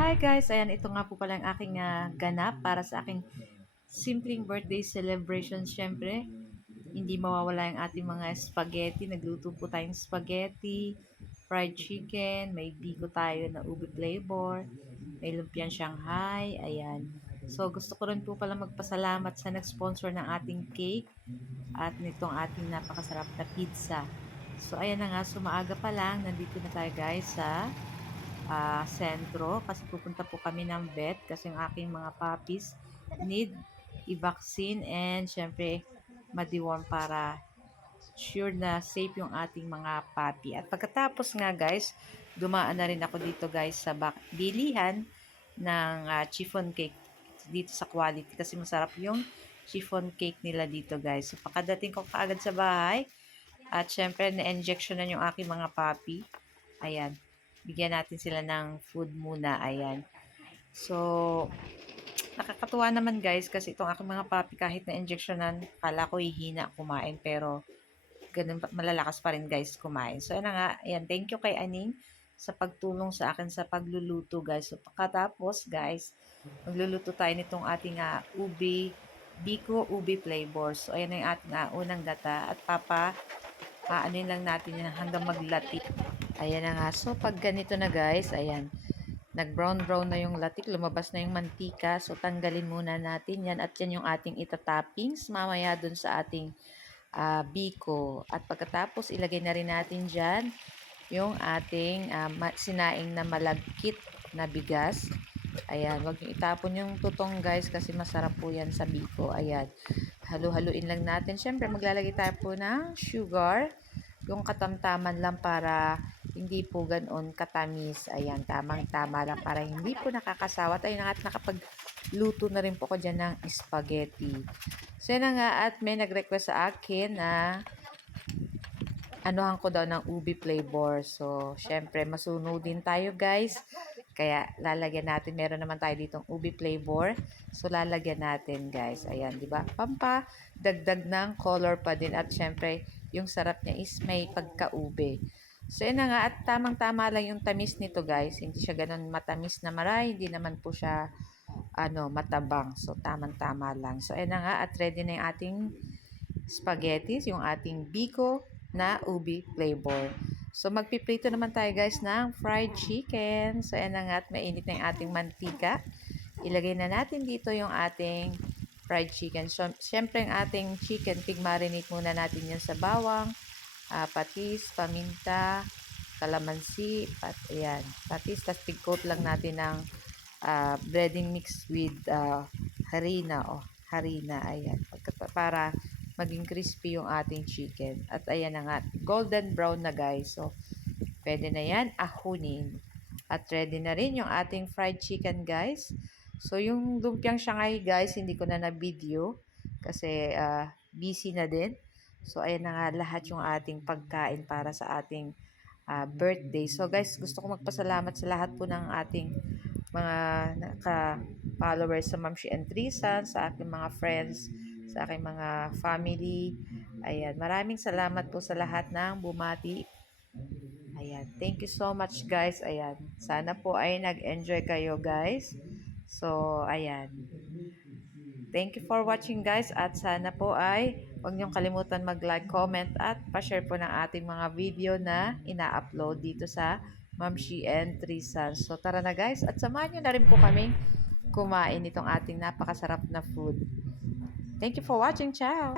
Hi guys! Ayan, ito nga po pala ang aking ganap para sa aking simpleng birthday celebration. Siyempre, hindi mawawala yung ating mga spaghetti. Nagluto po tayong spaghetti, fried chicken, may biko tayo na ube flavor, may lumpiang Shanghai, ayan. So, gusto ko rin po pala magpasalamat sa nag-sponsor ng ating cake at nitong ating napakasarap na pizza. So, ayan na nga, sumaaga pa lang, nandito na tayo guys sa sentro kasi pupunta po kami ng vet kasi yung aking mga puppies need i-vaccine and syempre ma-deworm para sure na safe yung ating mga puppy. At pagkatapos nga guys, dumaan na rin ako dito guys sa bilihan ng chiffon cake dito sa Quality kasi masarap yung chiffon cake nila dito guys. So pagkadating ko kaagad sa bahay at syempre na-injection na yung aking mga puppy. Ayan. Bigyan natin sila ng food muna. Ayan. So, nakakatuwa naman guys kasi itong aking mga puppy kahit na injectionan, kala ko hihina kumain pero ganun malalakas pa rin guys kumain. So, ano nga, ayan, thank you kay Aning sa pagtulong sa akin sa pagluluto guys. So, pagkatapos guys, magluluto tayo nitong ating biko ube flavor. So, ayan na yung ating unang gata at ano lang natin yan hanggang maglati. Ayan na nga. So, pag ganito na guys, ayan, nag-brown-brown na yung latik, lumabas na yung mantika. So, tanggalin muna natin yan. At yan yung ating itatoppings mamaya dun sa ating biko. At pagkatapos, ilagay na rin natin dyan yung ating sinaing na malagkit na bigas. Ayan, wag nyo itapon yung tutong guys kasi masarap po yan sa biko. Ayan, halu-haluin lang natin. Siyempre, maglalagay tayo po ng sugar. Yung katamtaman lang para hindi po ganoon katamis. Ayan, tamang-tama lang para hindi po nakakasawa. At ayun na nga, nakapagluto na rin po ko dyan ng spaghetti. So, yun na nga, at may nag-request sa akin na anuhan ko daw ng ubi flavor. So, syempre, masunog din tayo, guys. Kaya, lalagyan natin. Meron naman tayo ditong ubi flavor. So, lalagyan natin, guys. Ayan, di ba? Dagdag ng color pa din. At syempre, yung sarap niya is may pagka-ube. So, yun na nga. At tamang-tama lang yung tamis nito, guys. Hindi siya ganun matamis na maray. Hindi naman po siya, matabang. So, tamang-tama lang. So, yun na nga. At ready na yung ating spaghetti, yung ating biko na ubi flavor. So, magpiprito naman tayo guys ng fried chicken. So, ayan na nga at mainit na yung ating mantika. Ilagay na natin dito yung ating fried chicken. So, syempre yung ating chicken, pig marinate muna natin yan sa bawang, patis, paminta, kalamansi, ayan, patis, tapos pig coat lang natin ng breading mix with harina, harina, ayan, para maging crispy yung ating chicken. At ayan na nga, golden brown na guys. So, pwede na yan ahunin. At ready na rin yung ating fried chicken guys. So, yung lumpiang Shanghai guys, hindi ko na na-video kasi busy na din. So, ayan na nga lahat yung ating pagkain para sa ating birthday. So, guys, gusto ko magpasalamat sa lahat po ng ating mga followers sa Ma'am She and Trisan, sa aking mga friends, sa aking mga family. Ayan, maraming salamat po sa lahat ng bumati. Ayan, thank you so much guys. Ayan, sana po ay nag-enjoy kayo guys. So, ayan. Thank you for watching guys at sana po ay huwag niyong kalimutan mag-like, comment at pa-share po ng ating mga video na ina-upload dito sa Ma'am She and Trisan. So, tara na guys at samahan niyo na rin po kaming kumain itong ating napakasarap na food. Thank you for watching. Ciao!